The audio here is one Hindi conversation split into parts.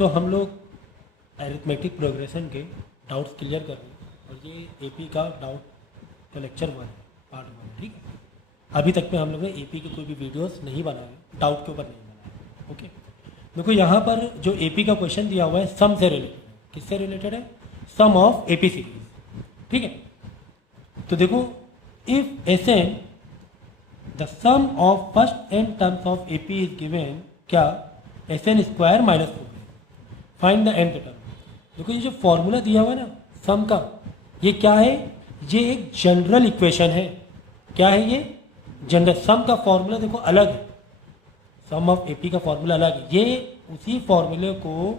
सो हम लोग अरिथमेटिक प्रोग्रेशन के डाउट्स क्लियर कर रहे हैं और ये एपी का डाउट का लेक्चर 1 है, पार्ट 1, ठीक है। अभी तक में हम लोग ने एपी के कोई भी वीडियोस नहीं बनाए, डाउट के ऊपर नहीं बनाए, ओके। देखो यहाँ पर जो एपी का क्वेश्चन दिया हुआ है सम से रिलेटेड, किससे रिलेटेड है? सम ऑफ एपी सीरीज, ठीक है। तो देखो if S N the sum of first N terms of AP is given, क्या S N square minus 4, find the nth term. देखो ये जो फॉर्मूला दिया हुआ है ना सम का, ये क्या है? ये एक जनरल इक्वेशन है। क्या है ये? जनरल। सम का फॉर्मूला देखो अलग है, सम ऑफ एपी का फॉर्मूला अलग है। ये उसी फॉर्मूले को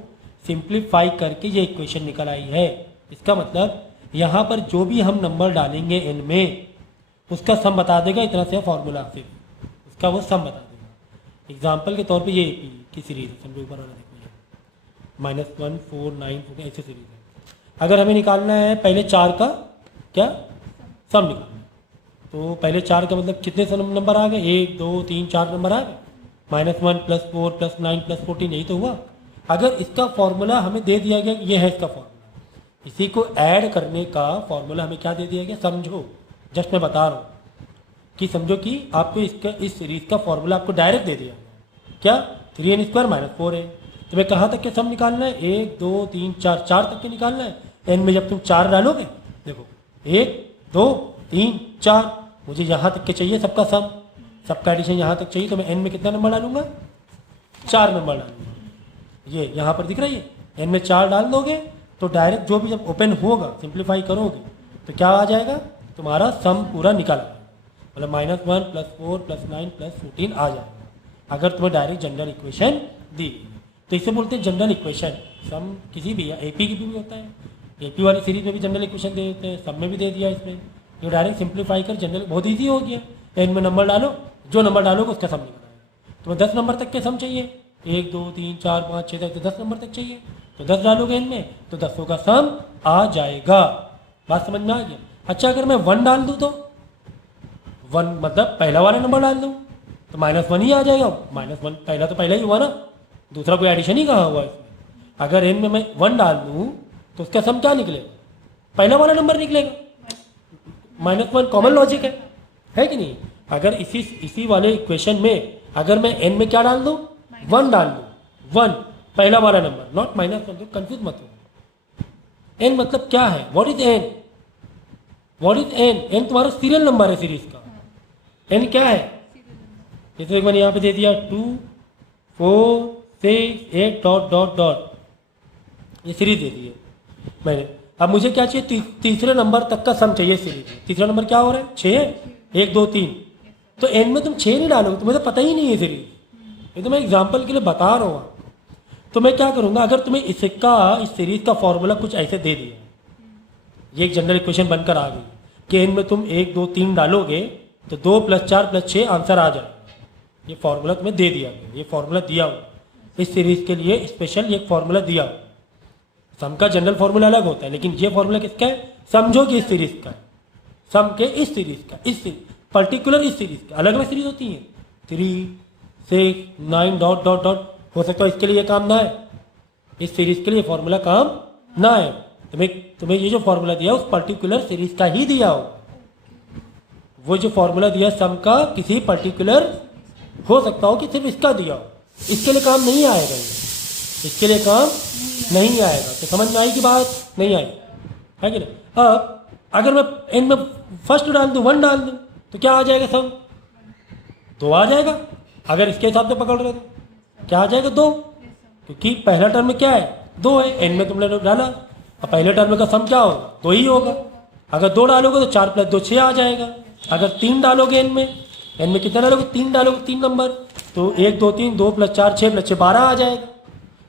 सिंप्लीफाई करके ये इक्वेशन निकल आई है। इसका मतलब यहाँ पर जो भी हम नंबर डालेंगे एन में, उसका सम बता देगा। इतना से फॉर्मूला सिर्फ उसका वो सम बता देगा। एग्जाम्पल के तौर पे ये एपी की सीरीज है, समझो ऊपर वाला देखो, -1 4 9 4 ऐसे सीरीज है। अगर हमें निकालना है पहले 4 का क्या सम निकालना है, तो पहले 4 का मतलब कितने नंबर आ गए? 1 2 3 4 नंबर आ गए। -1 +4 +9 +14 यही तो हुआ। अगर इसका फॉर्मूला हमें दे दिया गया, ये है इसका फॉर्मूला, इसी को ऐड करने का फॉर्मूला हमें क्या दे दिया गया? समझो, जस्ट मैं बता रहा हूँ कि समझो कि आपको इसका इस सीरीज का फॉर्मूला आपको डायरेक्ट दे दिया गया। क्या? 3n² -4 है। तुम्हें कहाँ तक के सम निकालना है? 1 2 3 4, 4 तक के निकालना है। एन में जब तुम 4 डालोगे, देखो 1 2 3 4, मुझे यहाँ तक के चाहिए सबका सम, सबका एडिशन यहाँ तक चाहिए, तो मैं एन में कितना नंबर डालूंगा? 4 नंबर डालूंगा। ये यहाँ पर दिख रहा है, एन में 4 डाल दोगे तो डायरेक्ट जो भी जब ओपन होगा, सिंप्लीफाई करोगे तो क्या आ जाएगा? तुम्हारा सम पूरा निकल आएगा, मतलब -1 +4 +9 +14 आ जाएगा, अगर तुम्हें डायरेक्ट जनरल इक्वेशन दी। तो इसे बोलते हैं जनरल इक्वेशन। सम किसी भी, एपी की भी होता है, एपी वाली सीरीज में भी जनरल इक्वेशन दे देते हैं, सब में भी दे दिया इसमें। ये डायरेक्ट सिंप्लीफाई कर जनरल, बहुत ईजी हो गया। एन में नंबर डालो, जो नंबर डालोगे उसका सम निकल आएगा। तुम्हें 10 नंबर तक के सम चाहिए, 1 2 3 4 5 6 तक, तो 10 नंबर तक चाहिए, तो 10 डालोगे एन में तो 10 का सम आ जाएगा। बात समझ में आ गया? अच्छा, अगर मैं 1 डाल दूँ तो 1 मतलब पहला वाला नंबर डाल दूँ तो -1 ही आ जाएगा। -1 पहला तो पहला ही हुआ ना, दूसरा कोई एडिशन ही कहाँ हुआ इसमें। अगर एन में मैं 1 डाल दूँ तो उसका सम क्या निकलेगा? पहला वाला नंबर निकलेगा। -1 कॉमन लॉजिक है कि नहीं? अगर इसी वाले इक्वेशन में अगर मैं एन में क्या डाल दूँ? 1 डाल दूँ, 1 पहला वाला नंबर, नॉट -1, तो कंफ्यूज मत हो। एन मतलब क्या है? What is n? What is n? N तुम्हारा सीरियल नंबर है सीरीज का। एन क्या है? ये तो एक बार यहाँ पे दे दिया 2 4 6 8 डॉट डॉट डॉट, ये सीरीज दे दी है मैंने। अब मुझे क्या चाहिए? तीसरे नंबर तक का सम चाहिए सीरीज में। तीसरा नंबर क्या हो रहा है? 6, 1 2 3, तो एन में तुम 6 नहीं डालोगे, तुम्हें तो पता ही नहीं है सीरीज। ये तो मैं एग्जाम्पल के लिए बता रहा हूँ। तो मैं क्या करूँगा, अगर तुम्हें इस सीरीज का फॉर्मूला कुछ ऐसे दे दिया, ये एक जनरल इक्वेशन बनकर आ गई कि एन में तुम 1 2 3 डालोगे तो 2 + 4 + 6 आंसर आ जाएगा। ये फॉर्मूला तुम्हें दे दिया गया, ये फॉर्मूला दिया हुआ इस सीरीज के लिए स्पेशल, ये फॉर्मूला दिया हुआ। सम का जनरल फॉर्मूला अलग होता है, लेकिन ये फॉर्मूला किसका है? समझो कि इस सीरीज का है, सम के इस सीरीज का, इस पर्टिकुलर इस सीरीज का। अलग अलग सीरीज होती है, 3 6 9 डॉट डॉट डॉट, हो सकता है इसके लिए काम ना है, इस सीरीज के लिए फॉर्मूला काम ना है। तुम्हें ये जो फॉर्मूला दिया उस पर्टिकुलर सीरीज का ही दिया हो। वो जो फॉर्मूला दिया सम का किसी पर्टिकुलर, हो सकता हो कि सिर्फ इसका दिया हो, इसके लिए काम नहीं आएगा, इसके लिए काम नहीं आएगा। तो समझ में आई कि बात? नहीं आई है कि नहीं? अब अगर मैं एन में फर्स्ट डाल दूँ, 1 डाल दूँ, तो क्या आ जाएगा? सम 2 आ जाएगा। अगर इसके हिसाब से पकड़ रहे तो क्या आ जाएगा? 2, क्योंकि पहला टर्म में क्या है? 2 है, एन में तुमने डाला, अब पहले टर्म का सम क्या होगा? 2 ही होगा। अगर 2 डालोगे तो 4 + 2 6 आ जाएगा। अगर 3 डालोगे एन में कितना डालोगे? 3 डालोगे, 3 नंबर, तो 1 2 3, 2 + 4 6 + 6 12 आ जाएगा।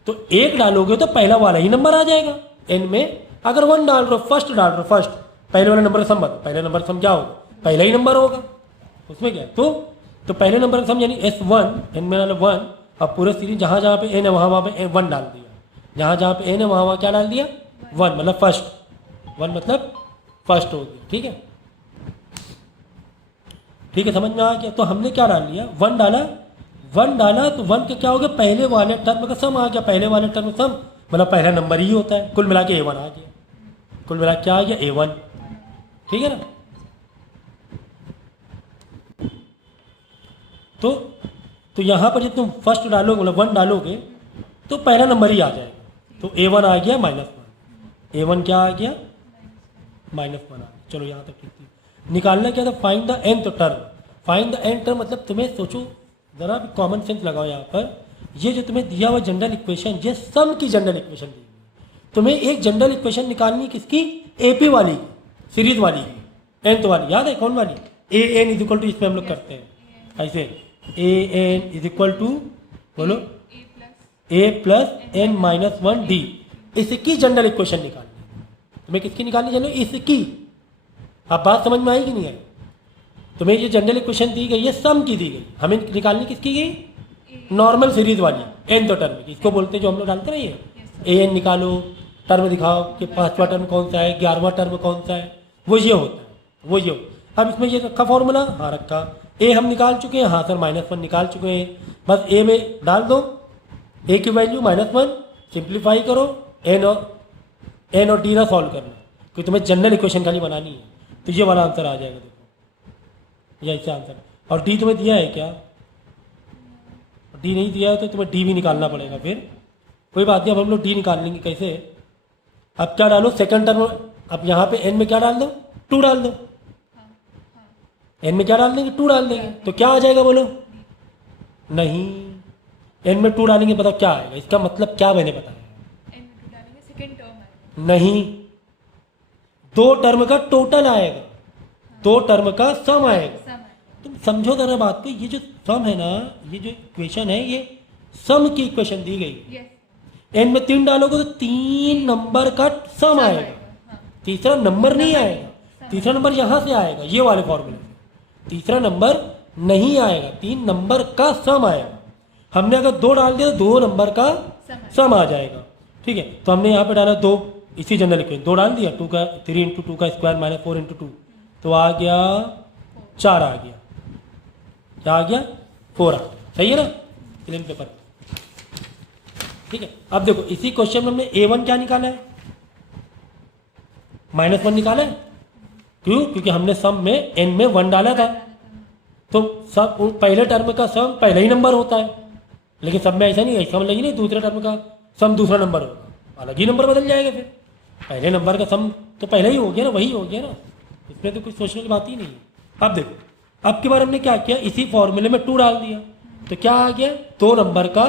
तो 1 डालोगे तो पहला वाला ही नंबर आ जाएगा एन में। अगर 1 डाल रहे हो, फर्स्ट डाल रहे हो, फर्स्ट पहले वाला नंबर का सम बताओ, पहले नंबर सम क्या होगा? पहला ही नंबर होगा, उसमें क्या है? तो पहले नंबर का सम यानी S1, एन में डालो 1, अब पूरे सीरीज जहाँ जहाँ पे एन है वहाँ पे 1 डाल दिया, जहाँ जहाँ पे एन है वहाँ क्या डाल दिया? 1, मतलब फर्स्ट, 1 मतलब फर्स्ट हो गया। ठीक है, ठीक है, समझ में आ गया? तो हमने क्या डाल लिया? 1 डाला, 1 डाला तो 1 का क्या हो गया, पहले वाले टर्म का सम आ गया, पहले वाले टर्म का सम मतलब पहला नंबर ही होता है, कुल मिला के A1 आ गया, कुल मिला के क्या आ गया A1, ठीक है ना। तो यहाँ पर जब तुम फर्स्ट डालोगे मतलब 1 डालोगे तो पहला नंबर ही आ जाएगा, तो A1 आ गया -1, A1 क्या आ गया -1 आ गया। चलो यहाँ तक ठीक थी। निकालना क्या था, find the nth term. Find the nth term मतलब तुम्हें सोचो ज़रा भी कॉमन सेंस लगाओ यहाँ पर, ये जो तुम्हें दिया हुआ जनरल इक्वेशन, ये सम की जनरल इक्वेशन दी हुई, तुम्हें एक जनरल इक्वेशन निकालनी किसकी, AP वाली सीरीज वाली nth वाली, याद है कौन वाली, AN इज इक्वल टू, इसमें हम लोग करते हैं ऐसे, AN इज इक्वल टू बोलो A प्लस n-1D, इसकी जनरल इक्वेशन निकालनी, तुम्हें किसकी निकालनी जनरल, इसकी। अब बात समझ में आई कि नहीं आई, तुम्हें ये जनरल इक्वेशन दी गई है, सम की दी गई, हमें निकालनी किसकी गई, नॉर्मल सीरीज वाली nth टर्म की, इसको बोलते हैं जो हम लोग डालते रहिए, AN निकालो, टर्म दिखाओ कि 5वां टर्म कौन सा है, 11वां टर्म कौन सा है, वो ये होता है, वो ये। अब इसमें ये रखा फॉर्मूला, हाँ रखा, A हम निकाल चुके हैं, हाँ सर -1 निकाल चुके हैं, बस A में डाल दो A की वैल्यू -1, सिंप्लीफाई करो, N और D ना सॉल्व करना, क्योंकि तुम्हें जनरल इक्वेशन खाली बनानी है, तो ये वाला आंसर आ जाएगा, देखो ये ऐसा आंसर। और D तुम्हें दिया है क्या, D नहीं दिया है तो तुम्हें D भी निकालना पड़ेगा, फिर कोई बात नहीं, अब हम लोग D निकाल लेंगे कैसे। अब क्या डालो सेकंड टर्म, अब यहाँ पे n में क्या डाल दो, 2 डाल दो, n में क्या डाल देंगे, 2 डाल देंगे, तो क्या आ जाएगा बोलो, नहीं n में 2 डालेंगे बताओ क्या आएगा, इसका मतलब क्या मैंने बताया, n में 2 डालेंगे सेकंड टर्म आएगा, नहीं 2 टर्म का टोटल आएगा, 2 टर्म का सम आएगा। सम आएगा। तुम समझो जरा बात को, ये जो सम है ना, ये जो इक्वेशन है ये सम की इक्वेशन दी गई है, यस n में 3 डालोगे तो 3 नंबर का सम आएगा, हाँ तीसरा नंबर नहीं आएगा, तीसरा नंबर यहाँ से आएगा, ये वाले फॉर्मूले से, तीसरा नंबर नहीं आएगा, 3 नंबर का सम आएगा। हमने अगर 2 डाल दिया तो 2 नंबर का सम आ जाएगा, ठीक है। तो हमने यहाँ पे डाला 2, इसी जनरल इक्वेशन 2 डाल दिया, 2 का 3 × 2 का स्क्वायर -4 × 2, तो आ गया 4 आ गया, क्या आ गया 4 आ गया, सही है ना, क्लीन पेपर, ठीक है। अब देखो इसी क्वेश्चन में हमने A1 क्या निकाला है, -1 निकाला है, क्यों, क्योंकि हमने सम में n में 1 डाला था, तो सब पहले टर्म का सम पहला ही नंबर होता है, लेकिन सब में ऐसा नहीं है, समझ लगी नहीं, दूसरे टर्म का सम दूसरा नंबर होगा, अलग ही नंबर बदल जाएगा, फिर पहले नंबर का सम तो पहला ही हो गया ना, वही हो गया ना, इसमें तो कुछ सोचने की बात ही नहीं है। अब देखो अब की बार हमने क्या किया, इसी फॉर्मूले में 2 डाल दिया, तो क्या आ गया, 2 नंबर का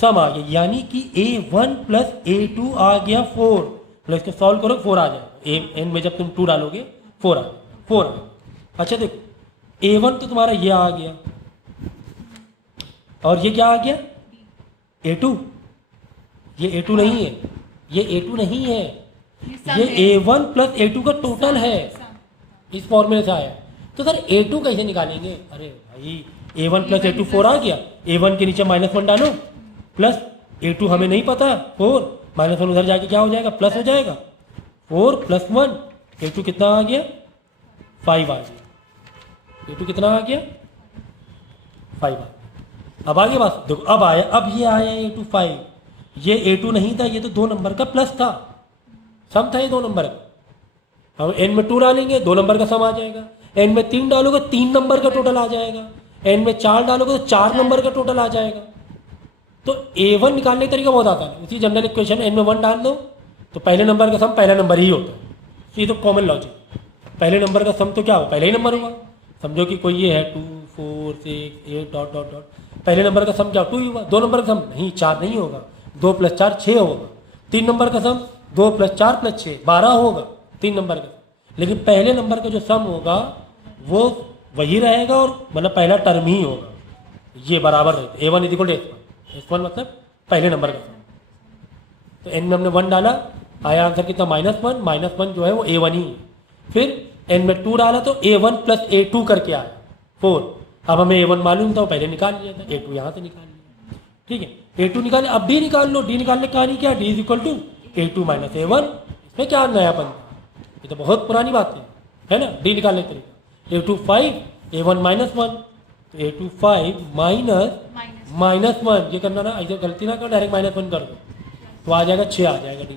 सम आ गया, यानी कि A1 प्लस A2 आ गया 4, मतलब इसको सॉल्व करो 4 आ जाएगा, n में जब तुम 2 डालोगे 4 आ गया, 4 आ गया। अच्छा देखो A1 तो तुम्हारा ये आ गया, और ये क्या आ गया A2, ये A2 नहीं है, ये A2 नहीं है, ये A1 प्लस A2 का टोटल है, इस फॉर्मूले से आया। तो सर A2 कैसे निकालेंगे, अरे भाई A1 प्लस A2 4 आ गया, A1 के नीचे -1 डालो, प्लस A2 हमें नहीं पता 4, -1 उधर जाके क्या हो जाएगा, प्लस हो जाएगा, 4 + 1, A2 कितना आ गया 5 आ गया, A2 कितना आ गया 5 आ गया। अब आगे बात देखो, अब आया, अब ये आया A2 5, ये A2 नहीं था, ये तो 2 नंबर का प्लस था, सम था ये 2 नंबर का। हम n में 2 डालेंगे 2 नंबर का सम आ जाएगा, n में 3 डालोगे 3 नंबर का टोटल आ जाएगा, n में 4 डालोगे तो 4 नंबर का टोटल आ जाएगा। तो A1 निकालने का तरीका बहुत आसान है, उसी जनरल इक्वेशन n में 1 डाल दो तो पहले नंबर का सम पहला नंबर ही होता है, ये तो कॉमन लॉजिक, पहले नंबर का सम तो क्या हो, पहले ही नंबर होगा। समझो कि कोई ये है 2 4 6 8 डॉट डॉट डॉट, पहले नंबर का सम क्या 2 ही हुआ, 2 नंबर का सम नहीं 4 नहीं होगा, 2 + 4 6 होगा, 3 नंबर का सम 2 + 4 + 6 12 होगा 3 नंबर का, लेकिन पहले नंबर का जो सम होगा वो वही रहेगा, और मतलब पहला टर्म ही होगा, ये बराबर रहता है, A1 = S1 मतलब पहले नंबर का सम। तो n में हमने 1 डाला, आया आंसर कितना -1, -1 जो है वो A1 ही है। फिर n में 2 डाला तो A1 + A2 करके आया 4, अब हमें A1 मालूम था, वो पहले निकाल लिया था, A2 यहाँ से निकाल लिया, ठीक है। A2 निकाले, अब D निकाल लो, D निकालने का कहानी क्या, D = A2 - A1, इसमें क्या नयापन, ये तो बहुत पुरानी बात है ना। D निकालने का तरीका A2 5 A1 -1, तो A2 5 - -1, ये करना ना, ऐसे गलती ना करो, डायरेक्ट -1 कर दो तो आ जाएगा 6 आ जाएगा डी,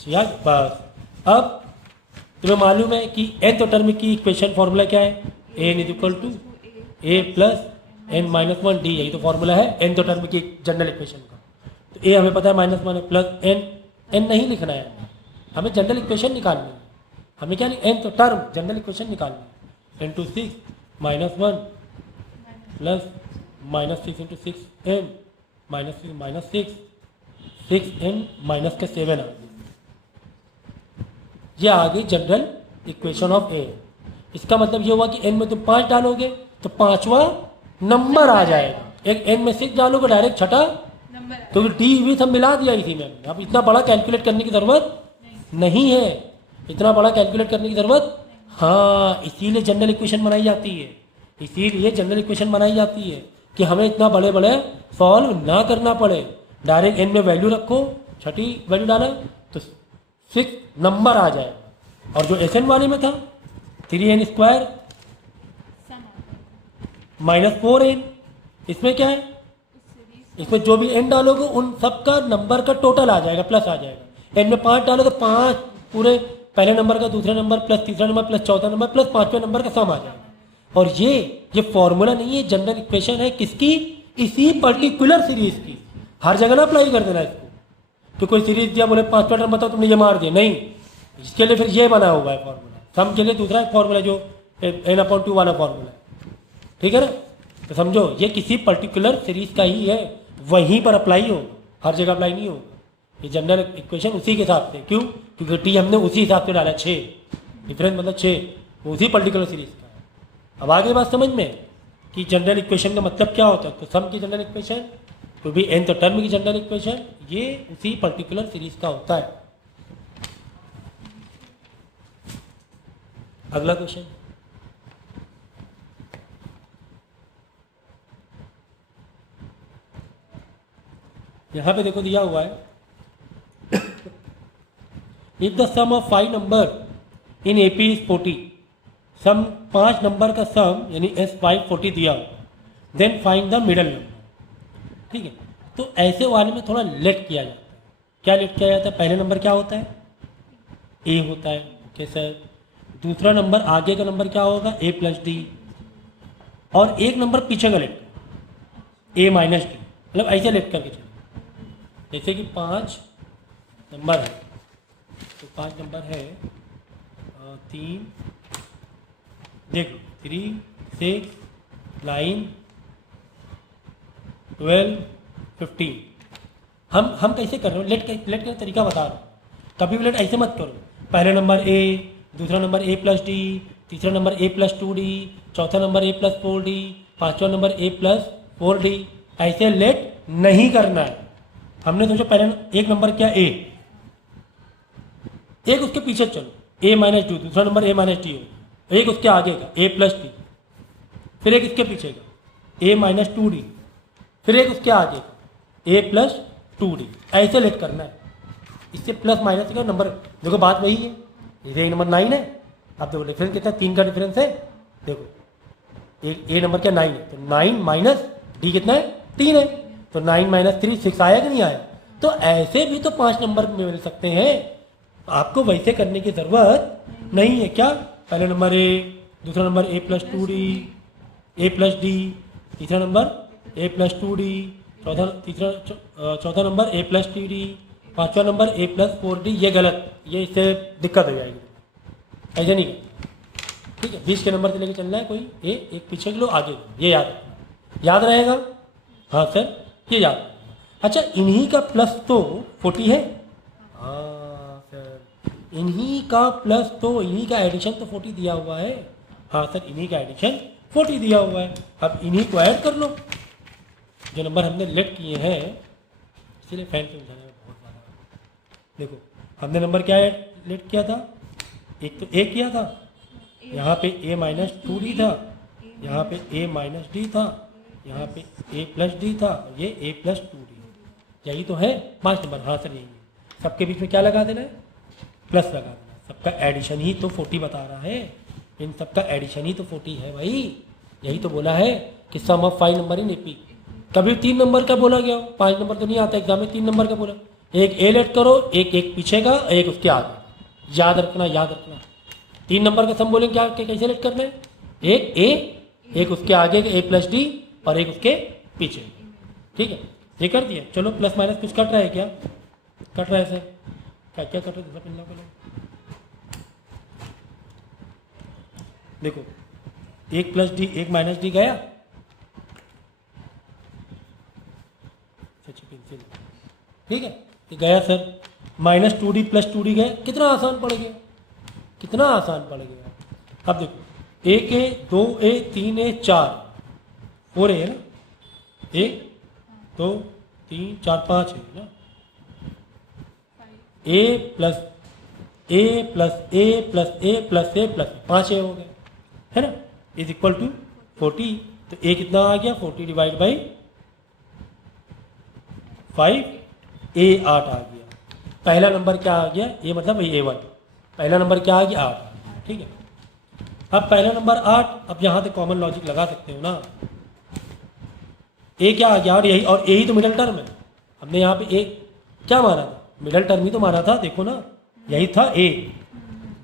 6 बस। अब तुम्हें मालूम है कि nth टर्म की इक्वेशन फॉर्मूला क्या है, n equal to a plus n minus 1 d, यही तो फॉर्मूला है nth टर्म की जनरल इक्वेशन का। तो a हमें पता है -1 है, प्लस n नहीं लिखना है, हमें जनरल इक्वेशन निकालनी है। हमें क्या nth टर्म जनरल इक्वेशन निकालनी है, n to 6 -1 plus -6 into 6n minus 6n minus के 7 आ गए, ये आ गई जनरल इक्वेशन ऑफ ए। इसका मतलब ये हुआ कि n में तुम 5 डालोगे तो 5वां नंबर आ जाएगा, एक n में 6 डालोगे डायरेक्ट छठा नंबर क्योंकि डी भी सब मिला दिया इसी में। अब इतना बड़ा कैलकुलेट करने की ज़रूरत नहीं है, इतना बड़ा कैलकुलेट करने की ज़रूरत, हाँ इसीलिए जनरल इक्वेशन बनाई जाती है, इसीलिए जनरल इक्वेशन बनाई जाती है कि हमें इतना बड़े बड़े सॉल्व ना करना पड़े, डायरेक्ट n में वैल्यू रखो, छठी वैल्यू डाला तो 6 नंबर आ जाएगा। और जो Sn वाले में था 3n स्क्वायर माइनस 4n, इसमें क्या है, इसमें जो भी n डालोगे उन सबका नंबर का टोटल आ जाएगा, प्लस आ जाएगा। n में 5 डालो तो 5 पूरे पहले नंबर का दूसरा नंबर प्लस तीसरा नंबर प्लस चौथा नंबर प्लस 5वें नंबर का सम आ जाएगा। और ये फॉर्मूला नहीं है, जनरल इक्वेशन है किसकी, इसी पर्टिकुलर सीरीज की। हर जगह ना अप्लाई कर देना इसको कि कोई सीरीज दिया बोले 5वां टर्म बताओ तुमने ये मार दिया, नहीं, इसके लिए फिर ये बना हुआ है फॉर्मूला। सम के लिए दूसरा एक फॉर्मूला जो n/2 वाला फॉर्मूला है, ठीक है ना। तो समझो ये किसी पर्टिकुलर सीरीज का ही है, वहीं पर अप्लाई होगा, हर जगह अप्लाई नहीं होगा। ये जनरल इक्वेशन उसी के हिसाब से, क्यों, क्योंकि टी हमने उसी हिसाब से डाला, 6 डिफरेंस मतलब 6, वो उसी पर्टिकुलर सीरीज का है। अब आगे बात समझ में कि जनरल इक्वेशन का मतलब क्या होता है, तो सम की जनरल इक्वेशन, तो भी nth टर्म की जनरल इक्वेशन, ये उसी पर्टिकुलर सीरीज का होता है। अगला क्वेश्चन, यहां पे देखो दिया हुआ है, if the sum of 5 number in AP is 40, sum 5 number का सम यानी S5 40 दिया हो, then find the middle number. ठीक है, तो ऐसे वाले में थोड़ा लेट किया जाता है। क्या लेट किया जाता है, पहले नंबर क्या होता है, ए होता है, कैसे, दूसरा नंबर आगे का नंबर क्या होगा, ए प्लस डी, और एक नंबर पीछे का लेट, ए माइनस डी, मतलब ऐसे लेट करके चलो। जैसे कि 5 नंबर है, तो 5 नंबर है 3, देखो 3, 6, 9, 12, 15। हम कैसे कर रहे हो, लेट का तरीका बता रहा हूँ। कभी भी लेट ऐसे मत करो, पहले नंबर ए, दूसरा नंबर ए प्लस डी, तीसरा नंबर ए प्लस 2d, चौथा नंबर ए प्लस 4d, पांचवा नंबर ए प्लस 4d, ऐसे लेट नहीं करना है। हमने सोचा पहले एक नंबर क्या, ए, एक उसके पीछे चलो, ए माइनस 2, दूसरा नंबर ए माइनस डी हो, एक उसके आगे का ए प्लस डी, फिर एक इसके पीछे का ए माइनस 2d, फिर एक उसके आगे का ए प्लस 2d, ऐसे लेट करना है। इससे प्लस माइनस का नंबर, देखो बात वही है, जैसे एक नंबर 9 है, अब देखो डिफरेंस कितना, 3 का डिफरेंस है, देखो एक ए नंबर क्या 9 है, तो 9 माइनस डी कितना है, 3 है, तो 9 माइनस 3 6 आया कि नहीं आया। तो ऐसे भी तो 5 नंबर मिल सकते हैं, आपको वैसे करने की ज़रूरत नहीं है। क्या, पहले नंबर ए, दूसरा number A plus 2d, A plus D, तीसरा नंबर ए प्लस 2d, चौथा नंबर ए प्लस 3d, पांचवा नंबर ए प्लस 4d, ये गलत, ये इससे दिक्कत हो जाएगी, ऐसे नहीं। ठीक है, 20 के नंबर से लेके चलना है, कोई ए, एक पीछे के लो आगे लो, ये याद रखना, याद रहेगा, हाँ सर ये याद रहेगा। अच्छा, इन्हीं का प्लस तो 40 है, हाँ सर इन्हीं का प्लस तो, इन्हीं का एडिशन तो 40 दिया हुआ है, हाँ सर इन्हीं का एडिशन 40 दिया हुआ है। अब इन्हीं को ऐड कर लो, जो नंबर हमने लेट किए हैं, इसीलिए फैन पे उठाने में बहुत ज़्यादा। देखो हमने नंबर क्या लेट किया था, एक तो ए किया था, यहाँ पे ए माइनस 2d था, यहाँ पे ए माइनस डी था, यहाँ पे ए प्लस डी था, ये ए प्लस 2d, यही तो है 5 नंबर। हाँ सर यही है, सबके बीच में क्या लगा देना है, प्लस लगा देना, सबका एडिशन ही तो 40 बता रहा है, इन सबका एडिशन ही तो 40 है भाई, यही तो बोला है कि sum of 5 number in AP. कभी 3 नंबर का बोला गया हो, 5 नंबर तो नहीं आता एग्जाम में, 3 नंबर का बोला, एक ए लेट करो, एक पीछे का, एक उसके आगे, याद रखना याद रखना। 3 नंबर का सम बोलेंगे क्या कैसे लेट करना है, एक ए, एक उसके आगे ए प्लस डी और एक उसके पीछे, ठीक है। ये कर दिया, चलो प्लस माइनस कुछ कट रहा है क्या, कट रहा है सर, क्या क्या कट रहा है, देखो एक प्लस डी एक माइनस डी गया, ठीक है, ये गया sir, minus 2d plus 2d गया, कितना आसान पड़ गया, कितना आसान पड़ गया। अब देखो 1a 2a 3a 4 है ना, 1 2 3 4 5 है ना, a plus A plus A plus A plus A plus 5 ए हो गया, है ना, इज इक्वल टू 40। तो ए कितना आ गया, 40 डिवाइड बाई 5, ए 8 आ गया। पहला नंबर क्या आ गया, ए मतलब A1, पहला नंबर क्या आ गया 8, ठीक है। अब पहला नंबर 8, अब यहाँ से कॉमन लॉजिक लगा सकते हो ना, ए क्या आ गया, और यही, और ए ही तो मिडल टर्म है, हमने यहाँ पे ए क्या माना था, मिडल टर्म ही तो माना था, देखो ना यही था ए,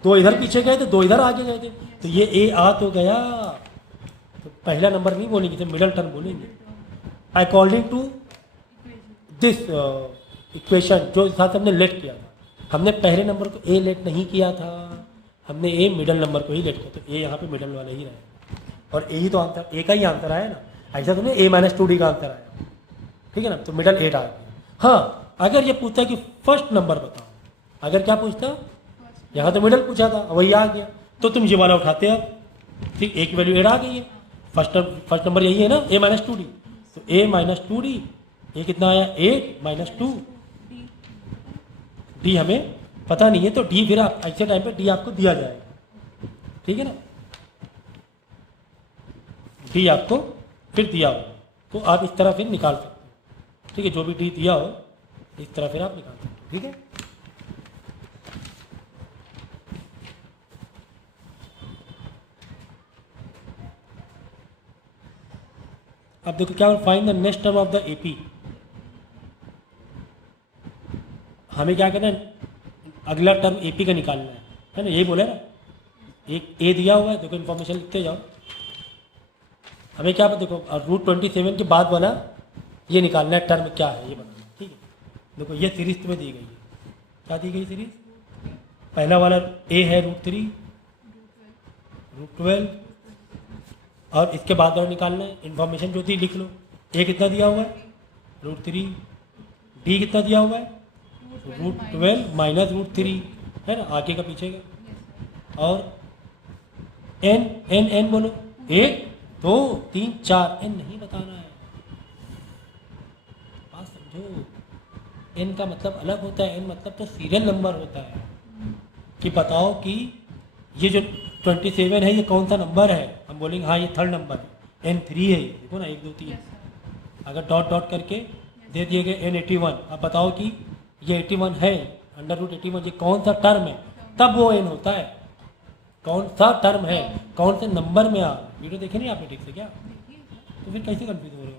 2 इधर पीछे गए थे 2 इधर आगे गए थे, तो ये ए आ तो गया, तो पहला नंबर नहीं बोलेंगे, तो मिडल टर्म बोलेंगे। अकॉर्डिंग टू दिस इक्वेशन जो साथ हमने लेट किया था, हमने पहले नंबर को ए लेट नहीं किया था, हमने ए मिडल नंबर को ही लेट किया, तो ए यहाँ पे मिडल वाला ही रहा, और ए ही तो आंसर, ए का ही आंसर आया ना, ऐसा तो नहीं a - 2d का आंसर आया, ठीक है ना, तो मिडल 8 आ गया। हाँ अगर ये पूछता कि फर्स्ट नंबर बताओ, अगर क्या पूछता, यहाँ तो मिडल पूछा था, वही आ गया, तो तुम ये वाला उठाते अब, ठीक, एक वैल्यू 8 आ गई है, फर्स्ट नंबर यही है ना, a - 2d, तो a - 2d, ये कितना आया 8 - 2, डी हमें पता नहीं है, तो डी फिर आप ऐसे टाइम पे डी आपको दिया जाएगा, ठीक है ना, डी आपको फिर दिया हो, तो आप इस तरह फिर निकाल सकते हो, ठीक है, जो भी डी दिया हो इस तरह फिर आप निकाल सकते हो, ठीक है। अब देखो क्या, find the next term of the AP, हमें क्या करना है, अगला टर्म एपी का निकालना है ना, यही बोले ना, एक ए दिया हुआ है, देखो इन्फॉर्मेशन लिखते जाओ, हमें क्या देखो √27 के बाद वाला ये निकालना है, टर्म क्या है ये बताना, ठीक है। देखो ये सीरीज तुम्हें दी गई है, क्या दी गई सीरीज, पहला वाला ए है √3 √12, और इसके बाद वाला निकालना है, इन्फॉर्मेशन जो थी लिख लो, ए कितना दिया हुआ है √3, डी कितना दिया हुआ है √12 माइनस √3, है ना, आगे का पीछे का, और एन एन एन बोलो, 1 2 3 4, एन नहीं बताना है, बात समझो, एन का मतलब अलग होता है, एन मतलब तो सीरियल नंबर होता है, कि बताओ कि ये जो 27 है ये कौन सा नंबर है, हम बोलेंगे हाँ ये थर्ड नंबर है, N3 है, देखो ना 1 2 3, अगर डॉट डॉट करके दे दिए गए N81, अब बताओ कि ये 81 है, √81 ये कौन सा टर्म है, तब वो एन होता है, कौन सा टर्म है, कौन से नंबर में आ, वीडियो देखे नहीं आपने ठीक से क्या, तो फिर कैसे कंफ्यूज हो रहे हो,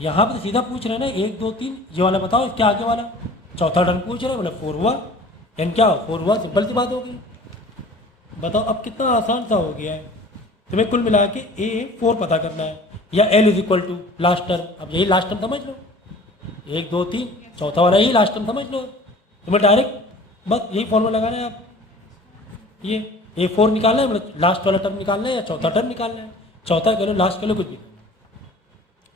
यहाँ पे सीधा पूछ रहे हैं ना 1 2 3 ये वाला बताओ, इसके आगे वाला चौथा टर्म पूछ रहे हैं, मतलब 4 हुआ, एन क्या 4 हुआ, सिंपल सी बात हो गई। बताओ अब कितना आसान सा हो गया है, तुम्हें कुल मिला के A4 पता करना है, या L = लास्ट टर्म, अब यही लास्ट टर्म समझ लो, 1 2 3 चौथा वाला यही लास्ट टर्म समझ लो, तुम्हें डायरेक्ट बस यही फॉर्मूला लगाना है, आप ये A4 निकालना है, मतलब लास्ट वाला टर्म निकालना है या चौथा टर्म निकालना है, चौथा कह लो लास्ट कह लो कुछ भी,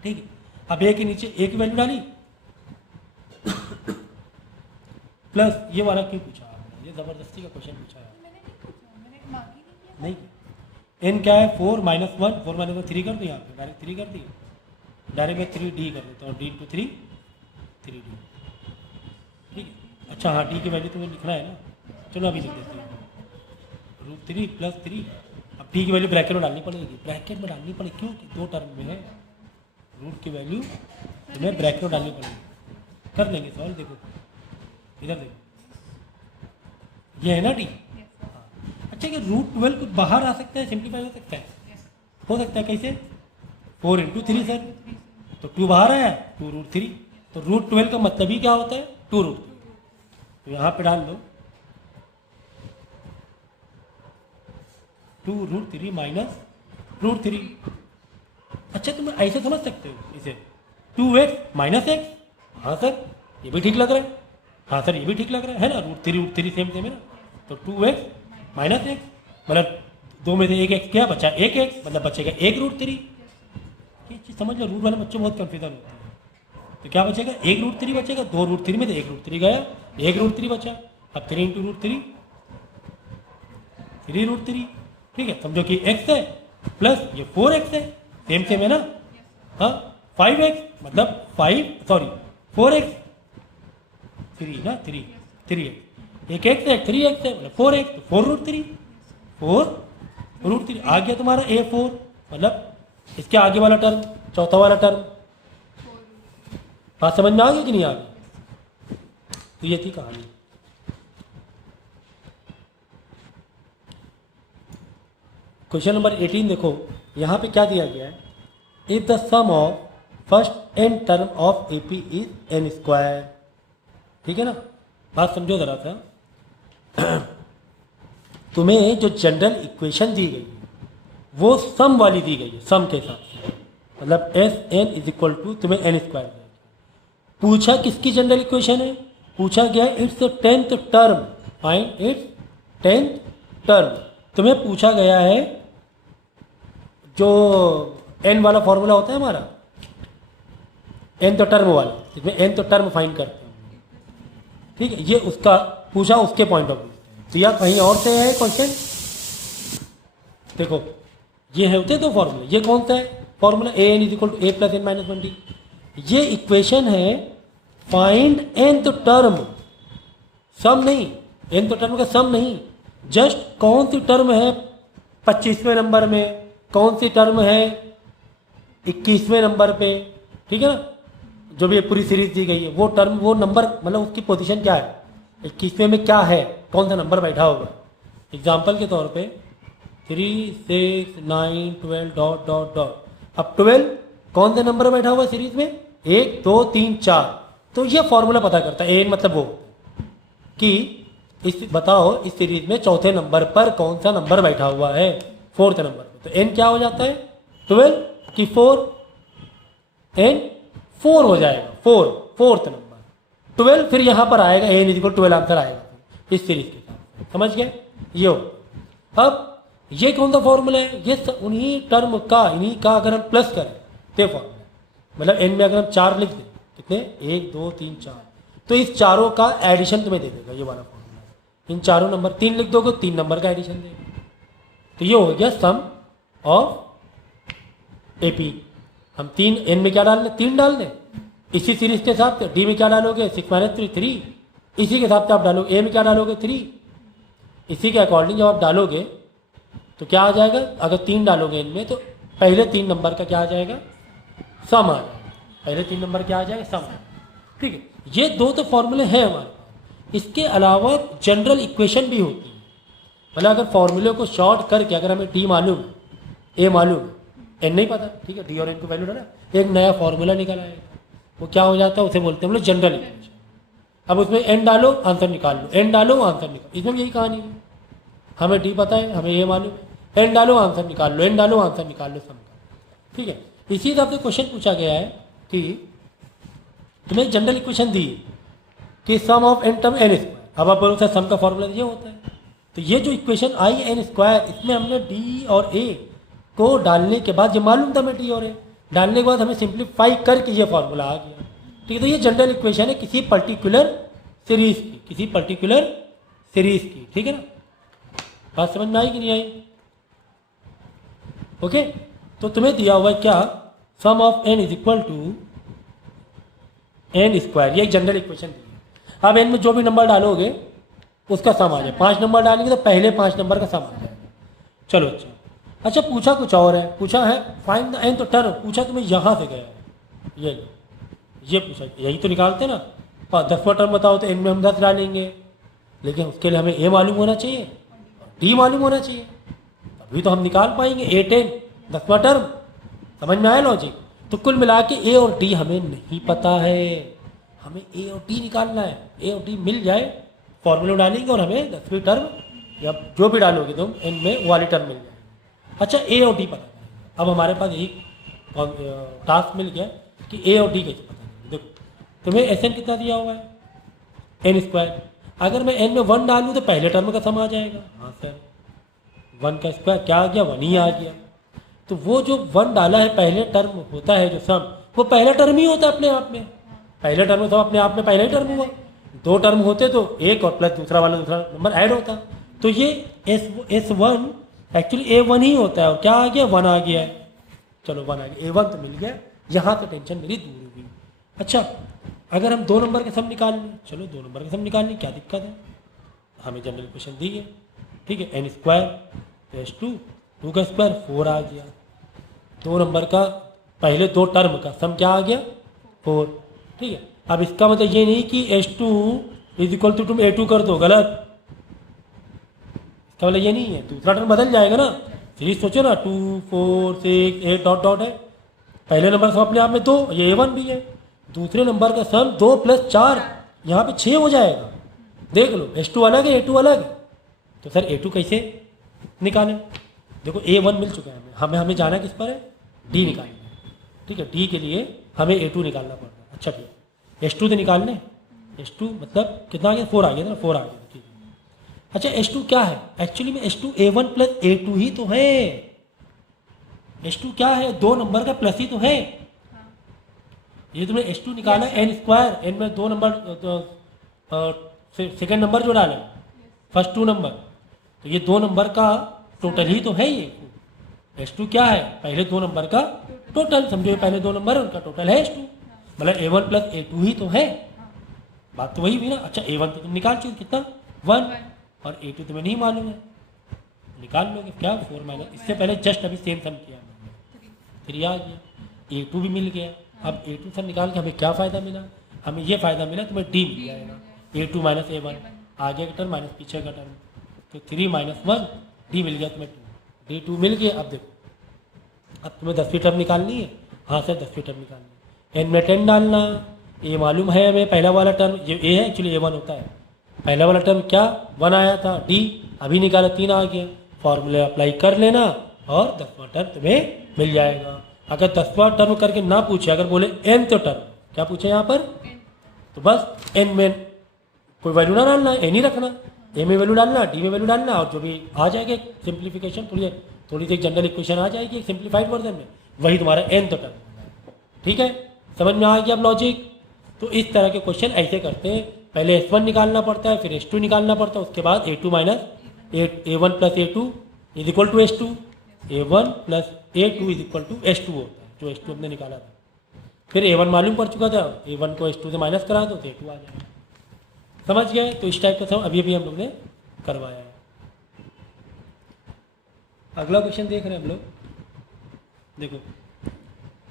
ठीक है। अब ए के नीचे ए की वैल्यू डाली, प्लस ये वाला क्यों पूछा आपने, ये जबरदस्ती का क्वेश्चन पूछा है, नहीं एन क्या है 4 - 1, 4 - 1 3 कर दो, यहाँ पे डायरेक्ट 3 कर दी, डायरेक्ट में 3d कर देता हूँ, d × 3 3d, ठीक है। अच्छा हाँ डी की वैल्यू तुम्हें लिखना है ना, चलो अभी लिख देते हैं √3 + 3, अब डी की वैल्यू ब्रैकेट में डालनी पड़ेगी, ब्रैकेट में डालनी पड़ेगी क्यों, कि 2 टर्म में है, रूट की वैल्यू तुम्हें ब्रैकेट में डालनी पड़ेगी, कर लेंगे सॉल्व, देखो इधर देखो, ये है ना डी, अच्छा कि √12 कुछ बाहर आ सकता है, सिंप्लीफाई हो सकता है, हो सकता है कैसे, 4 × 3 सर, तो 2 बाहर आया, 2√3। तो √12 का मतलब ही क्या होता है, 2√3। तो यहाँ पे डाल दो 2√3 माइनस √3। अच्छा तुम ऐसे समझ सकते हो इसे, 2x माइनस एक्स। हाँ सर ये भी ठीक लग रहा है, हाँ सर ये भी ठीक लग रहा है ना, √3 सेम सेम है ना। तो 2x माइनस एक्स मतलब 2 में से 1 x क्या बचा, 1 x मतलब बचेगा 1√3। ये चीज़ समझ लो, रूट वाले बच्चों बहुत कन्फ्यूजन होता है। तो क्या बचेगा, 1√3 बचेगा, 2√3 में से 1√3 गया, 1√3 बचा। अब 3 इंटू √3 3√3, ठीक है। समझो कि x है प्लस ये 4x है, सेम सेम है ना। हाँ 5x मतलब 4x 3 ना, 3x, एक x है 3x है मतलब 4x, तो 4√3 आ गया तुम्हारा A4। मतलब इसके आगे वाला टर्म, चौथा वाला टर्म। बात समझ में आ गई कि नहीं आ गई? तो ये थी कहानी। क्वेश्चन नंबर 18 देखो, यहाँ पे क्या दिया गया है, if the sum of first n term of AP is n square. ठीक है ना, बात समझो जरा सा। तुम्हें जो जनरल इक्वेशन दी गई है वो सम वाली दी गई है, सम के साथ, मतलब Sn इज इक्वल टू तुम्हें n स्क्वायर दिया। पूछा किसकी जनरल इक्वेशन है, पूछा गया it's 10th term, find its 10th term. तुम्हें पूछा गया है जो n वाला फॉर्मूला होता है हमारा, nth टर्म वाला, इसमें nth टर्म फाइंड करते हैं। ठीक है, ये उसका पूछा, उसके पॉइंट ऑफ व्यू। तो या कहीं और से है क्वेश्चन। देखो ये है होते दो फॉर्मूले, ये कौन सा है formula, an is equal to a plus n minus 1t। ये इक्वेशन है फाइंड nth टर्म, सम नहीं, nth टर्म का सम नहीं, जस्ट कौन सी टर्म है 25वें नंबर में, कौन सी टर्म है 21वें नंबर पे। ठीक है ना, जो भी पूरी सीरीज दी गई है वो टर्म, वो नंबर, मतलब उसकी पोजीशन क्या है, 21वें में क्या है, कौन सा नंबर बैठा होगा। एग्जाम्पल के तौर पे 3, 6, 9, 12 डॉट डॉट डॉट। अब 12 कौन सा नंबर बैठा हुआ है सीरीज में, 1, 2, 3, 4। तो ये फॉर्मूला पता करता है, एन मतलब वो कि इस बताओ इस सीरीज में चौथे नंबर पर कौन सा नंबर बैठा हुआ है, 4th नंबर पर। तो एन क्या हो जाता है 12 की 4, एन 4 हो जाएगा, 4th नंबर 12। फिर यहाँ पर आएगा एन इज 12 आंसर आएगा इस सीरीज के साथ, समझ गए ये हो। अब ये कौन सा फॉर्मूला है, ये उन्हीं टर्म का, इन्हीं का अगर हम प्लस करें तो फॉर्मूला, मतलब एन में अगर हम 4 लिख दें, कितने 1, 2, 3, 4, तो इस चारों का एडिशन तुम्हें दे देगा ये वाला फॉर्मूला। इन चारों नंबर 3 लिख दोगे, 3 नंबर का एडिशन देगा। तो ये हो गया सम ऑफ एपी। हम 3 एन में क्या डाल दें, 3 डाल दें, इसी सीरीज के साथ। डी में क्या डालोगे 6 माइनस 3, 3, इसी के साथ आप डालोगे। ए में क्या डालोगे 3, इसी के अकॉर्डिंग जब आप डालोगे तो क्या आ जाएगा, अगर 3 डालोगे इनमें तो पहले 3 नंबर का क्या आ जाएगा, सम आ जाएगा। पहले 3 नंबर क्या आ जाएगा, सम। ठीक है, ये 2 तो फॉर्मूले हैं हमारे पास। इसके अलावा जनरल इक्वेशन भी होती है, मतलब अगर फॉर्मूले को शॉर्ट करके अगर हमें डी मालूम, ए मालूम, एन नहीं पता, ठीक है, डी और एन को वैल्यू डाला, एक नया फॉर्मूला निकल आएगा, वो क्या हो जाता है, उसे बोलते हैं हम लोग जनरल इक्वेशन। अब उसमें एन डालो आंसर निकाल लो, एन डालो आंसर निकालो, इसमें यही कहानी है। हमें डी पता है, हमें ये मालूम, एन डालो आंसर निकाल लो, एन डालो आंसर निकाल लो, सम का। ठीक है, इसी हिसाब से क्वेश्चन पूछा गया है कि तुम्हें जनरल इक्वेशन दी कि sum of N term N square. अब आप बोलो सम का फॉर्मूला ये होता है, तो ये जो इक्वेशन आई एन स्क्वायर, इसमें हमने डी और ए को डालने के बाद, ये मालूम था हमें डी और ए डालने के बाद हमें सिंप्लीफाई करके ये फॉर्मूला आ गया। ठीक है, तो ये जनरल इक्वेशन है किसी पर्टिकुलर सीरीज की, किसी पर्टिकुलर सीरीज की। ठीक है ना, बात समझ में आई कि नहीं आई? ओके, तो तुम्हें दिया हुआ है क्या, sum of N is equal to N square, ये एक जनरल इक्वेशन दी है। अब एन में जो भी नंबर डालोगे उसका सम आ जाए, 5 नंबर डालेंगे तो पहले 5 नंबर का सम आ जाएगा। चलो अच्छा, पूछा कुछ और है, पूछा है फाइंड द nth टर्म, पूछा तुम्हें यहाँ से गया है, ये पूछा, यही तो निकालते ना। 10वां टर्म बताओ तो एन में हम 10 डालेंगे, लेकिन उसके लिए हमें ए मालूम होना चाहिए, डी मालूम होना चाहिए, तभी तो हम निकाल पाएंगे। 8 10वां टर्म, समझ में आया लॉजिक? तो कुल मिला के ए और डी हमें नहीं पता है, हमें ए और डी निकालना है। ए और डी मिल जाए फॉर्मूला डालेंगे और हमें 10वीं टर्म या जो भी डालोगे तुम इनमें वाली टर्म मिल जाएगी। अच्छा ए और डी पता करेंगे। अब हमारे पास यही टास्क मिल गया कि ए और डी कैसे पता करेंगे। देखो तुम्हें एस एन कितना दिया हुआ है, एन स्क्वायर। अगर मैं एन में 1 डालूँ तो पहले टर्म का सम आ जाएगा। हाँ सर 1 का स्क्वायर क्या आ गया, 1 ही आ गया। तो वो जो 1 डाला है पहले टर्म होता है जो सम, वो पहला टर्म ही होता है अपने आप में। पहले टर्म तो अपने आप में पहला ही टर्म हुआ। 2 टर्म होते तो एक और प्लस दूसरा वाला दूसरा नंबर ऐड होता। तो ये S1 एक्चुअली A1 ही होता है। और क्या आ गया, 1 आ गया है। चलो 1 आ गया, A1 तो मिल गया। यहाँ से टेंशन मेरी दूर हुई। अच्छा अगर हम 2 नंबर के सम निकाल लें, चलो 2 नंबर के सम निकाल लें, क्या दिक्कत है। हमें जनरल क्वेश्चन दी है, ठीक है। एन स्क्वायर S2, 2 का स्क्वायर 4 आ गया। 2 नंबर का पहले 2 टर्म का सम क्या आ गया, 4, ठीक है। अब इसका मतलब ये नहीं कि S2 इज इक्वल टू तुम A2 कर दो, गलत। इसका मतलब ये नहीं है, दूसरा टर्म बदल जाएगा ना। सीरीज सोचो ना, 2 4 6 8 डॉट डॉट है। पहले नंबर सम अपने आप में 2, ये A1 भी है। दूसरे नंबर का सम 2 + 4 यहाँ पे 6 हो जाएगा। देख लो S2 अलग है, A2 अलग है। तो सर A2 कैसे निकालें। देखो A1 मिल चुका है हमें, हमें जाना किस पर है, D निकालना है, ठीक है। D के लिए हमें A2 निकालना पड़ता है। अच्छा ठीक है, S2 तो निकाल लें। S2 मतलब कितना आ गया, 4 आ गया ना, 4 आ गया, ठीक है। अच्छा S2 क्या है, एक्चुअली में S2 A1 + A2 ही तो है। S2 क्या है, 2 नंबर का प्लस ही तो है। ये तुमने S2 निकाला एन स्क्वायर, एन में 2 नंबर सेकेंड नंबर जो डाले, फर्स्ट 2 नंबर, तो ये 2 नंबर का टोटल ही तो है। ये S2 क्या है, पहले 2 नंबर का टोटल। समझो ये पहले 2 नंबर है, उनका टोटल है S2, मतलब A1 + A2 ही तो है। बात तो वही हुई ना। अच्छा A1 तो तुम निकाल चुके, कितना 1, और A2 तुम्हें नहीं मालूम है, निकाल लोगे क्या, 4 - इससे पहले जस्ट अभी सेम सम किया हमने, 3 आ गया। A2 भी मिल गया। अब A2 सम निकाल के हमें क्या फ़ायदा मिला, हमें ये फ़ायदा मिला तुम्हें D मिल जाएगा। A2 - A1 आगे का टर्म माइनस पीछे का टर्म, तो 3 - 1 D मिल गया तुम्हें 2, D2 मिल गया। अब देखो अब तुम्हें 10वीं टर्म निकालनी है। हाँ सर 10वीं टर्म निकालनी है। एन में 10 डालना, ये मालूम है हमें, पहला वाला टर्म ये A है, एक्चुअली A1 होता है। पहला वाला टर्म क्या 1 आया था, D अभी निकाला 3 आ गया। फॉर्मूला अप्लाई कर लेना और 10वां टर्म तुम्हें मिल जाएगा। अगर 10वां टर्म करके ना पूछे, अगर बोले n तो टर्म, क्या पूछे यहाँ पर, तो बस n में कोई वैल्यू ना डालना, n ही रखना। a में वैल्यू डालना, d में वैल्यू डालना, और जो भी आ जाएगा सिंप्लीफिकेशन, थोड़ी सी जनरल इक्वेशन आ जाएगी एक सिंप्लीफाइड वर्जन में, वही तुम्हारा n तो टर्म। ठीक है, समझ में आ गया अब लॉजिक। तो इस तरह के क्वेश्चन ऐसे करते हैं, पहले S1 निकालना पड़ता है, फिर S2 निकालना पड़ता है, उसके बाद A2 - A1 + A2 is equal to S2, A1 + A2 is equal to S2 होता है, जो S2 हमने निकाला था। फिर A1 मालूम पड़ चुका था, A1 को S2 से माइनस करा दो तो A2 आ जाएगा। समझ गए। तो इस टाइप का सब अभी हम लोग ने करवाया है। अगला क्वेश्चन देख रहे हैं हम लोग, देखो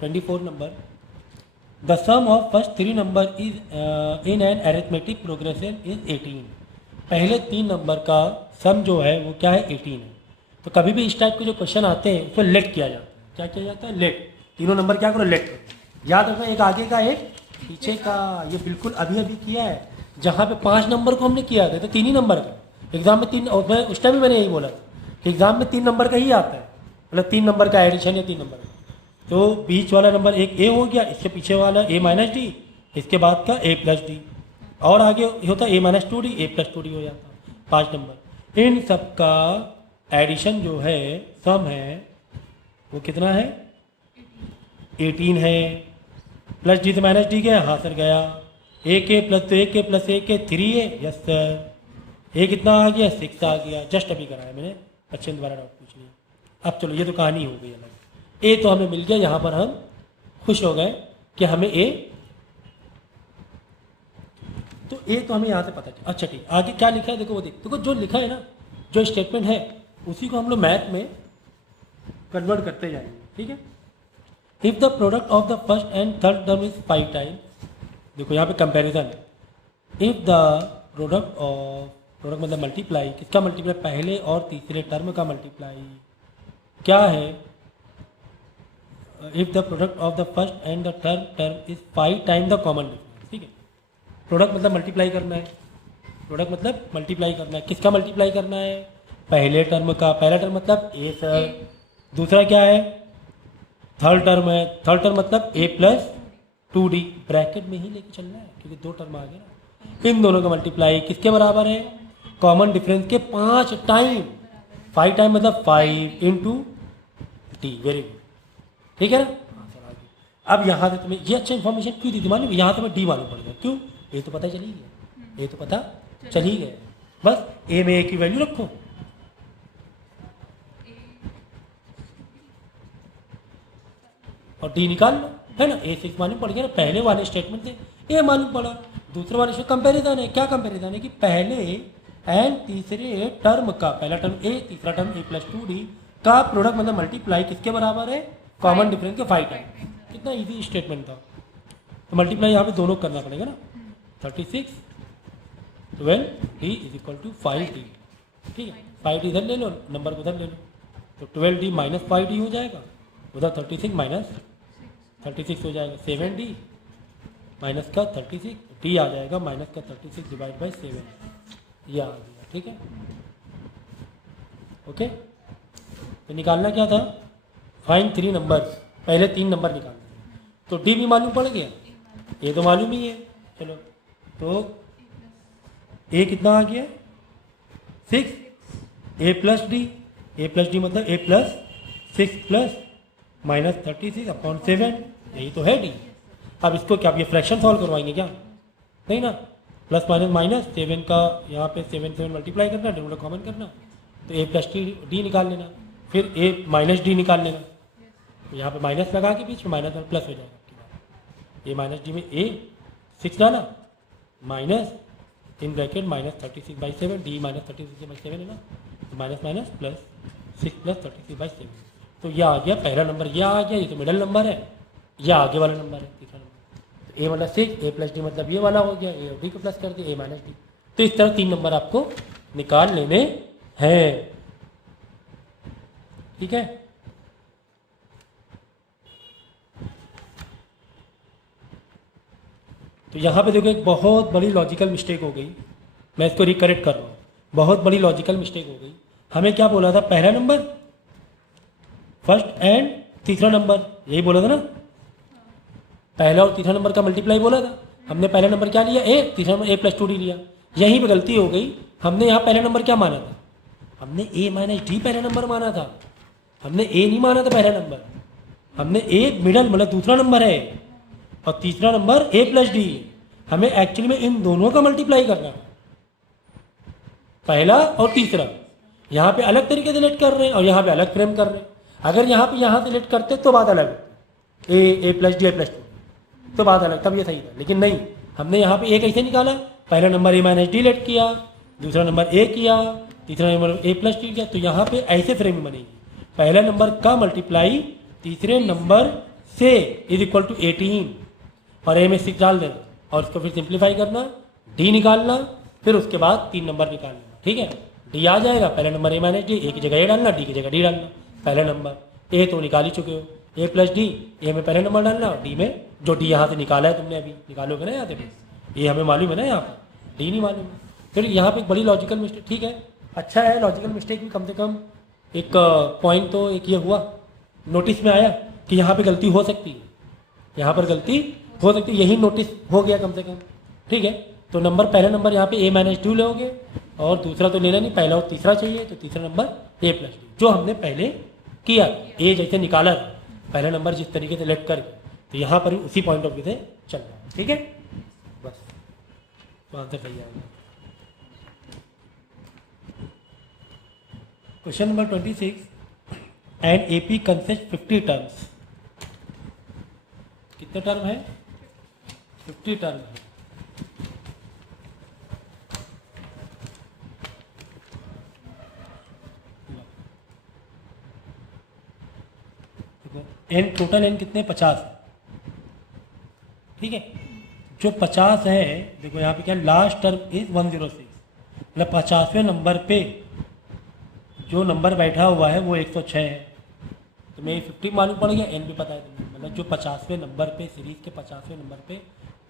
24 number, the sum of first 3 number is in an arithmetic progression is 18। पहले 3 नंबर का सम जो है वो क्या है, 18 है। तो कभी भी इस टाइप के जो क्वेश्चन आते हैं उसको लेट किया जाता है। क्या किया जाता है, लेट। तीनों नंबर क्या करो, लेट करो। याद रखना, एक आगे का एक पीछे का। ये बिल्कुल अभी अभी किया है। जहाँ पे 5 नंबर को हमने किया था तो 3 ही नंबर का एग्जाम में 3, और मैं उस टाइम भी मैंने यही बोला था कि एग्जाम में 3 नंबर का ही आता है, मतलब 3 नंबर का एडिशन या 3 नंबर का। तो बीच वाला नंबर एक A हो गया, इसके पीछे वाला A - D, इसके बाद का A + D, और आगे होता है A - 2D, A + 2D हो जाता, 5 नंबर। इन सब का एडिशन जो है, सम है, वो कितना है, 18 है। प्लस D से माइनस D गया, हाँ सर गया। AK + 1A + 1A 3A, yes sir. A कितना आ गया, 6 आ गया। जस्ट अभी कराया मैंने, बच्चे ने दोबारा डाउट पूछ लिया। अब चलो ये तो कहानी हो गई अलग। A तो हमें मिल गया, यहाँ पर हम खुश हो गए कि हमें A, तो A तो हमें यहाँ से पता चला। अच्छा ठीक, आगे क्या लिखा है देखो, वो देखो जो लिखा है ना, जो स्टेटमेंट है उसी को हम लोग मैथ में कन्वर्ट करते जाएंगे। ठीक है, if the product of the first and third term is 5 times, देखो यहाँ पे कंपैरिजन है। If the product of, product मतलब मल्टीप्लाई, किसका मल्टीप्लाई, पहले और तीसरे टर्म का मल्टीप्लाई क्या है, if the product of the first and the term is 5 time the common difference. ठीक है, प्रोडक्ट मतलब मल्टीप्लाई करना है, प्रोडक्ट मतलब मल्टीप्लाई करना है, किसका मल्टीप्लाई करना है, पहले टर्म का। पहला टर्म मतलब ए सर, दूसरा क्या है, थर्ड टर्म है, थर्ड टर्म मतलब ए प्लस 2d, ब्रैकेट में ही लेके चलना है क्योंकि दो टर्म आ गए ना। इन दोनों का मल्टीप्लाई किसके बराबर है, कॉमन डिफरेंस के 5 टाइम। 5 टाइम मतलब 5 इंटू डी, वेरी गुड, ठीक है ना। हाँ सर आगे। अब यहाँ से तुम्हें ये अच्छा इन्फॉर्मेशन क्यों दी थी मालूम, यहाँ से मैं डी मालूम पड़ गया, क्यों, ए तो पता चल ही गया, ए तो पता चल ही गया, बस ए में ए की वैल्यू रखो और डी निकाल लो, है ना। ए 6 मालूम पड़ गया ना, पहले वाले स्टेटमेंट से ए मालूम पड़ा, दूसरे वाले से कंपैरिजन है। क्या कंपैरिजन है कि पहले एंड तीसरे टर्म का, पहला टर्म ए तीसरा टर्म ए प्लस 2d का प्रोडक्ट मतलब मल्टीप्लाई किसके बराबर है, कॉमन डिफरेंस के 5 टाइम। कितना इजी स्टेटमेंट था। तो मल्टीप्लाई यहाँ पे दोनों करना पड़ेगा ना, 36 12d is equal to 5d। ठीक है, 5d इधर ले लो, नंबर को उधर ले लो, तो 12d माइनस 5d हो जाएगा, उधर 36 माइनस 36 हो जाएगा, 7d माइनस का 36 d आ जाएगा माइनस का 36 डिवाइड बाई 7, ये आ गया। ठीक है, ओके। तो निकालना क्या था, फाइंड 3 नंबर्स, पहले 3 नंबर निकालना। तो डी भी मालूम पड़ गया, ये तो मालूम ही है, चलो तो ए कितना आ गया 6, ए प्लस डी मतलब ए प्लस 6 प्लस माइनस 36 अपॉन 7, यही तो है डी। अब इसको क्या, अब ये फ्रैक्शन सॉल्व करवाएंगे क्या, नहीं ना, प्लस माइनस माइनस 7 का यहाँ पे 7 मल्टीप्लाई करना, डिनोमिनेटर कॉमन करना, तो ए प्लस डी निकाल लेना, फिर ए माइनस डी निकाल लेना, तो यहाँ पे माइनस लगा के बीच में माइनस और प्लस हो जाएगा। ए माइनस डी में ए 6 डाला minus in bracket minus 36/7, D minus 36/7 है ना, तो माइनस माइनस प्लस 6 प्लस 36/7, तो यह आ गया पहला नंबर, यह आ गया, ये तो मिडल नंबर है, यह आगे वाला नंबर है तीसरा नंबर। तो ए मतलब 6, ए प्लस डी मतलब ये वाला हो गया, ए और डी को प्लस कर दिया, ए माइनस डी। तो इस तरह 3 नंबर आपको निकाल लेने हैं, ठीक है। तो यहाँ पे देखो एक बहुत बड़ी लॉजिकल मिस्टेक हो गई, मैं इसको रिकरेक्ट कर रहा हूँ, बहुत बड़ी लॉजिकल मिस्टेक हो गई। हमें क्या बोला था, पहला नंबर फर्स्ट एंड तीसरा नंबर, यही बोला था ना, पहला और तीसरा नंबर का मल्टीप्लाई बोला था। हमने पहला नंबर क्या लिया ए, तीसरा नंबर ए प्लस 2d लिया, यहीं पे गलती हो गई। हमने यहाँ पहला नंबर क्या माना था, हमने ए माइनस डी पहला नंबर माना था, हमने ए नहीं माना था पहला नंबर, हमने ए मिडल मतलब दूसरा नंबर है और तीसरा नंबर ए प्लस डी। हमें एक्चुअली में इन दोनों का मल्टीप्लाई करना है, पहला और तीसरा। यहाँ पे अलग तरीके से लेट कर रहे हैं और यहाँ पे अलग फ्रेम कर रहे हैं। अगर यहाँ से लेट करते तो बात अलग होती, ए प्लस डी ए प्लस 2 तो बात अलग, तब ये सही था। लेकिन नहीं, हमने यहाँ पे ए कैसे निकाला, पहला number a minus d let किया, दूसरा नंबर ए किया, तीसरा नंबर ए प्लस डी किया। तो यहाँ पे ऐसे फ्रेम बनेगी, पहला नंबर का मल्टीप्लाई तीसरे नंबर से इज इक्वल टू 18 और ए में 6 डाल देना और उसको फिर सिंप्लीफाई करना, डी निकालना, फिर उसके बाद 3 नंबर निकालना। ठीक है, डी आ जाएगा, पहला नंबर ए माइनस डी, ए की जगह ए डालना, डी की जगह डी डालना। पहला नंबर ए तो निकाल ही चुके हो, ए प्लस डी, ए में पहला नंबर डालना और डी में जो डी यहाँ से निकाला है तुमने, अभी निकालोगे ना यहाँ से, ये हमें मालूम है ना, यहाँ पर डी नहीं मालूम है। फिर यहाँ पे एक बड़ी लॉजिकल मिस्टेक, ठीक है अच्छा है, लॉजिकल मिस्टेक भी कम से कम एक पॉइंट तो एक ये हुआ, नोटिस में आया कि यहाँ पे गलती हो सकती है, यहाँ पर गलती हो सकती है, यही नोटिस हो गया कम से कम। ठीक है, तो नंबर पहला नंबर यहाँ पे ए माइनस 2 लोगे और दूसरा तो लेना नहीं, पहला और तीसरा चाहिए, तो तीसरा नंबर ए प्लस डी जो हमने पहले किया, ए जैसे निकाला पहला नंबर जिस तरीके से लेट करके, तो यहाँ पर भी उसी पॉइंट ऑफ व्यू से चल रहा है। ठीक है, बस तो आंसर सही आएगा। Question number 26, and AP consist 50 terms. कितने टर्म है, 50 टर्म है। एन टोटल एन कितने 50 है। ठीक है, जो 50 है, देखो यहाँ पे क्या लास्ट टर्म इज 106, मतलब 50वें नंबर पे जो नंबर बैठा हुआ है वो 106 है, तुम्हें 50 मालूम पड़ गया, एन भी पता है तुम्हें, मतलब जो 50वें नंबर पे, सीरीज के 50वें नंबर पे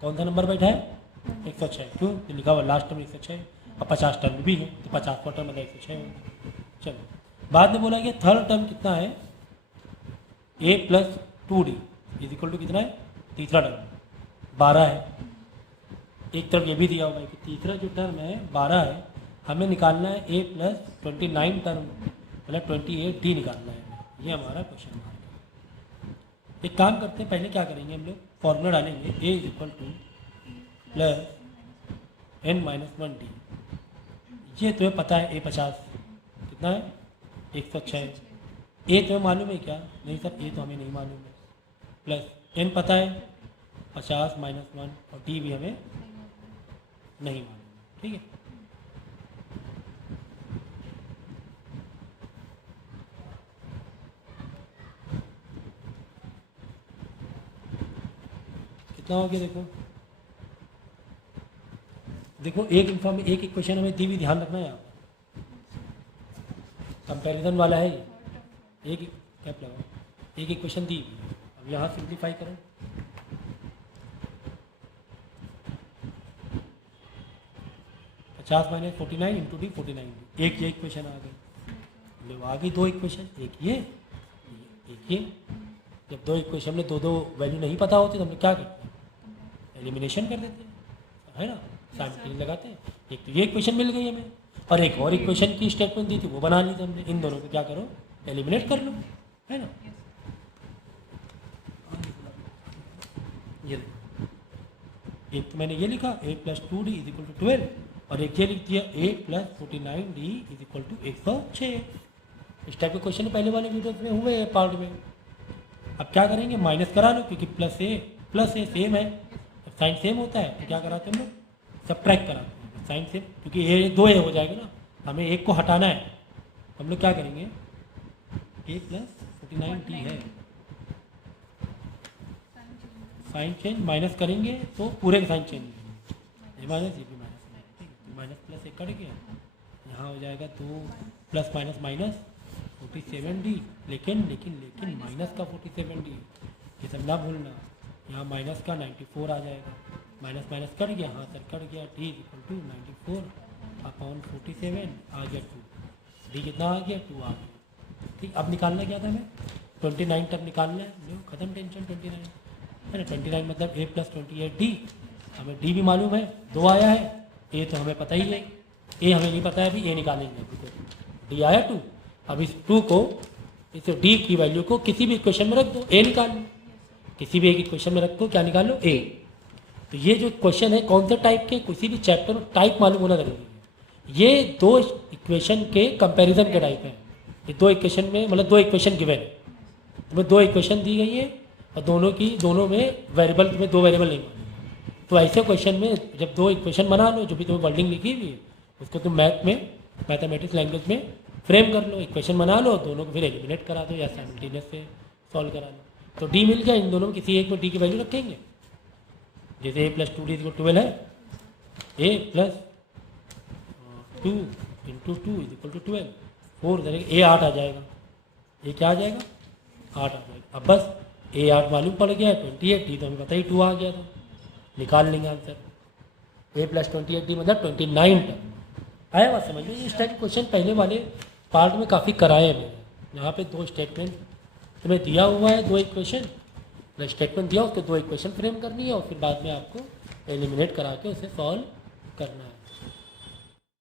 कौन सा नंबर बैठा है? 106। क्यों? तो लिखा हुआ लास्ट टर्म 106 और 50 टर्म भी है, तो 50वां टर्म मतलब 106 होगा। चलो बाद में बोला गया थर्ड टर्म कितना है? a plus 2d is equal to कितना है? तीसरा टर्म 12 है। एक तरफ ये भी दिया हुआ है कि तीसरा जो टर्म है 12 है, हमें निकालना है a प्लस 29 टर्म मतलब 28d निकालना है। ये हमारा क्वेश्चन मार्क है। एक काम करते हैं, पहले क्या करेंगे हम लोग, फॉर्मूला डालेंगे a is equal two plus n minus 1d। ये तुम्हें पता है a 50 कितना है? 106। a तुम्हें मालूम है क्या? नहीं सर, a तो हमें नहीं मालूम है। प्लस n पता है 50 माइनस 1 और d भी हमें नहीं मालूम है। ठीक है, कितना हो गया? देखो एक इक्वेशन हमें दी भी, ध्यान रखना है यहाँ कंपैरिजन वाला है ये। एक क्या लगा, एक इक्वेशन दी हुई है। अब यहाँ सिंप्लीफाई करो, पचास माइनस 49 इंटू डी 49, एक ये इक्वेशन आ गई। जब आ गई दो इक्वेशन, एक ये एक ये, जब दो इक्वेशन में दो दो वैल्यू नहीं पता होती तो हम लोग क्या करते हैं? एलिमिनेशन कर देते हैं, है ना, साइमल्टेनियस लगाते हैं। एक तो ये इक्वेशन मिल गई हमें और एक और इक्वेशन की स्टेटमेंट दी थी वो बना ली थी हमने। इन दोनों को क्या करो? एलिमिनेट कर लो, है ना। ये देखो, एक तो मैंने ये लिखा a plus 2d is equal to 12 और एक ये लिख दिया a plus 49d is equal to 106। इस टाइप के क्वेश्चन पहले वाले वीडियोस में हुए हैं पार्ट में। अब क्या करेंगे? माइनस करा लो, क्योंकि प्लस ए सेम है, साइन सेम होता है तो क्या कराते हैं हम लोग? सबट्रैक्ट कराते हैं साइन सेम, क्योंकि ये दो ए हो जाएगा ना, हमें एक को हटाना है। हम लोग क्या करेंगे? a प्लस 49d है, साइन चेंज माइनस करेंगे तो पूरे का साइन चेंज ये माइनस ये भी माइनस, ठीक है, माइनस प्लस एक कट गया, यहाँ हो जाएगा तो प्लस माइनस माइनस 47d, लेकिन लेकिन लेकिन माइनस का 47d, ये सब ना भूलना। यहाँ माइनस का 94 आ जाएगा, माइनस माइनस कट गया, हाँ सर कट गया, d इक्वल टू 94 अपॉन 47 आ गया 2, d कितना आ गया? 2 आ गया। ठीक, अब निकालना क्या था हमें? 29 तक निकालना है, लो खत्म टेंशन। 29 है ना, 29 मतलब a प्लस 28d, हमें d भी मालूम है, 2 आया है, a तो हमें पता ही है, a हमें नहीं पता है, अभी a निकालेंगे। d आया 2, अब इस 2 को, इस d की वैल्यू को किसी भी इक्वेशन में रख दो, a निकाल लो, किसी भी एक इक्वेशन में रख दो, क्या निकाल लो? a। तो ये जो क्वेश्चन है कौन से टाइप के, किसी भी चैप्टर में टाइप मालूम होना जरूरी है। ये दो इक्वेशन के कंपैरिजन के टाइप है। ये दो इक्वेशन में मतलब दो इक्वेशन गिवन है, तुम्हें दो इक्वेशन दी गई है और दोनों में वेरिएबल, तुम्हें दो वेरिएबल नहीं मालूम। तो ऐसे क्वेश्चन में जब दो इक्वेशन बना लो, जो भी तुम्हें वर्डिंग लिखी हुई है उसको तुम मैथमेटिक्स लैंग्वेज में फ्रेम कर लो, इक्वेशन बना लो, दोनों को फिर एलिमिनेट करा दो या साइमल्टेनियस से सॉल्व करा लो। तो डी मिल गया, इन दोनों में किसी एक में डी की वैल्यू रखेंगे। जैसे a प्लस 2d इज 12 है, a plus 2 into 2 is equal to 12, 4 a 8 आ जाएगा। ये क्या आ जाएगा? 8 आ जाएगा। अब बस a 8 मालूम पड़ गया है, 28d तो हमें पता ही 2 आ गया था, निकाल लेंगे आंसर। a प्लस 28d मतलब 29 तक आया। बात समझ में? इस टाइप क्वेश्चन पहले वाले पार्ट में काफ़ी कराए हुए हैं। यहाँ पे दो स्टेटमेंट तुम्हें दिया हुआ है, दो इक्वेशन, स्टेटमेंट दिया, उसके दो इक्वेशन फ्रेम करनी है और फिर बाद में आपको एलिमिनेट करा के उसे सॉल्व करना है।